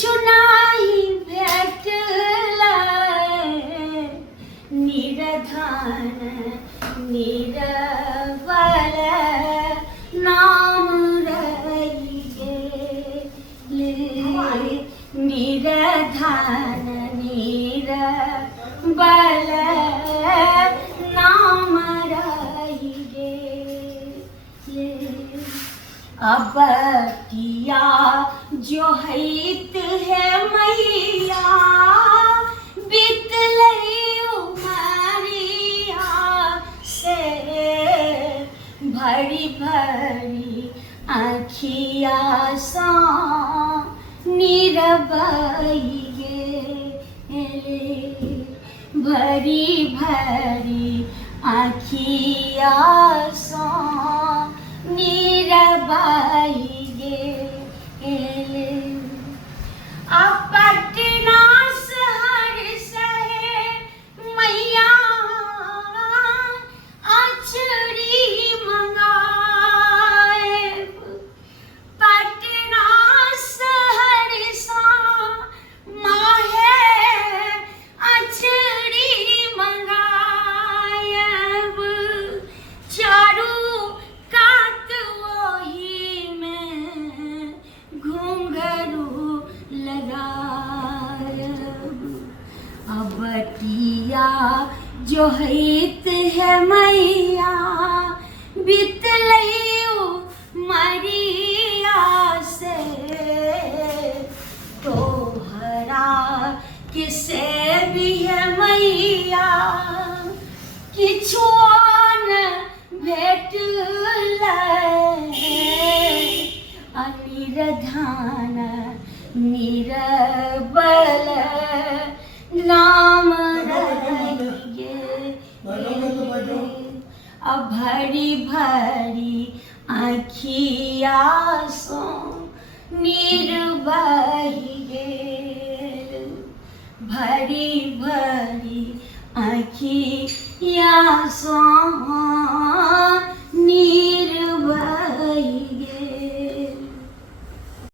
किछु नाही भेटलै निरधन निरबल नाम रहि गेल निरधन निरबल नाम रहि गेल अब किया जो हैत है मैया बितलै उमरिया से भरी भरी आँखिया सा नीरबहि गेले भरी भरी आँखिया सा नीरबहि गेले आ पटना शहर सहे मैया अचरी मंगाएब पटना शहर सा माहे अचरी मंगाएब चारू कात ओही में घुंघरू लगाएब अबटिया जो हैत है मैया बितलै मरिया से तोहरा किसे भी है मैया किछु न भेटलै अनिरधान निरबल नाम रहि गेल आ भरी भरी आँखिया सो नीरबहि गेल भरी भरी आँखिया सो